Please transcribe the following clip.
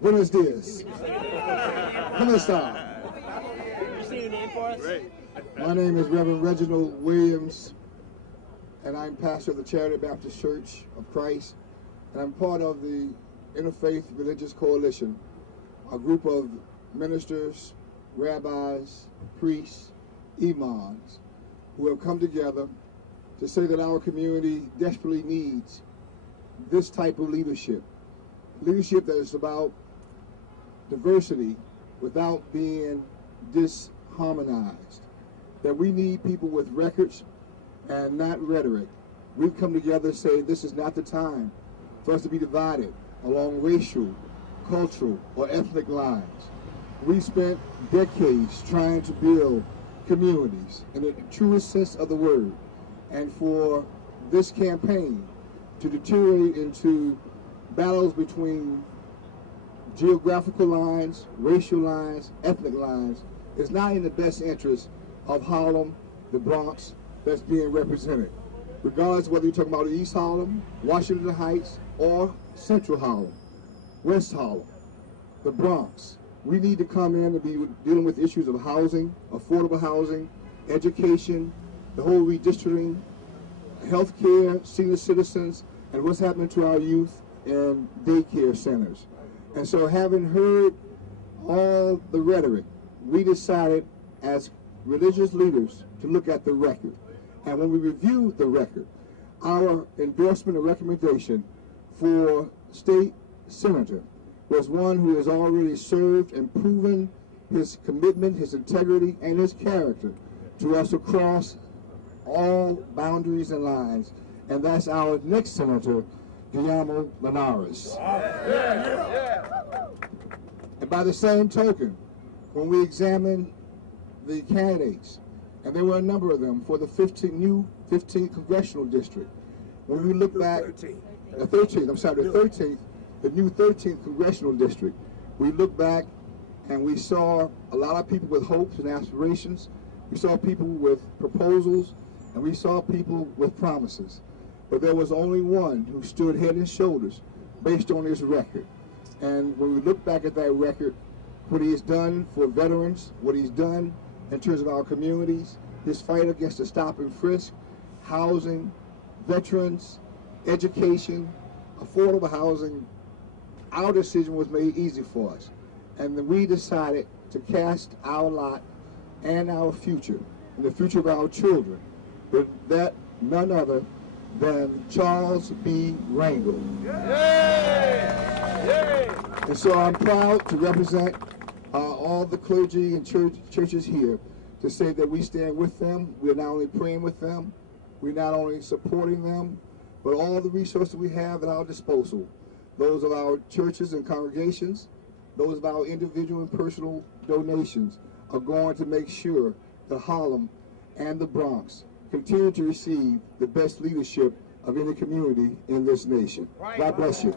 Buenos dias. ¿Cómo está? You say your name for us? Great. My name is Reverend Reginald Williams, and I'm pastor of the Charity Baptist Church of Christ, and I'm part of the Interfaith Religious Coalition, a group of ministers, rabbis, priests, imams, who have come together to say that our community desperately needs this type of leadership. Leadership that is about diversity without being disharmonized. That we need people with records and not rhetoric. We've come together to say this is not the time for us to be divided along racial, cultural, or ethnic lines. We spent decades trying to build communities in the truest sense of the word. And for this campaign to deteriorate into battles between geographical lines, racial lines, ethnic lines is not in the best interest of Harlem, the Bronx, that's being represented. Regardless of whether you're talking about East Harlem, Washington Heights, or Central Harlem, West Harlem, the Bronx. We need to come in and be dealing with issues of housing, affordable housing, education, the whole redistricting, healthcare, senior citizens, and what's happening to our youth in daycare centers. And so, having heard all the rhetoric, we decided as religious leaders to look at the record. And when we reviewed the record, our endorsement and recommendation for state senator was one who has already served and proven his commitment, his integrity, and his character to us across all boundaries and lines. And that's our next senator, Rangel and Linares. And by the same token, when we examine the candidates, and there were a number of them for the 15th congressional district, when we look back, the 13th, the new 13th congressional district, we look back and we saw a lot of people with hopes and aspirations. We saw people with proposals, and we saw people with promises. But there was only one who stood head and shoulders based on his record. And when we look back at that record, what he has done for veterans, what he's done in terms of our communities, his fight against the stop and frisk, housing, veterans, education, affordable housing, our decision was made easy for us. And then we decided to cast our lot and our future, and the future of our children, with that none other than Charles B. Rangel. And so I'm proud to represent all the clergy and churches here to say that we stand with them. We're not only praying with them, we're not only supporting them, but all the resources we have at our disposal, those of our churches and congregations, those of our individual and personal donations, are going to make sure that Harlem and the Bronx continue to receive the best leadership of any community in this nation. God bless you.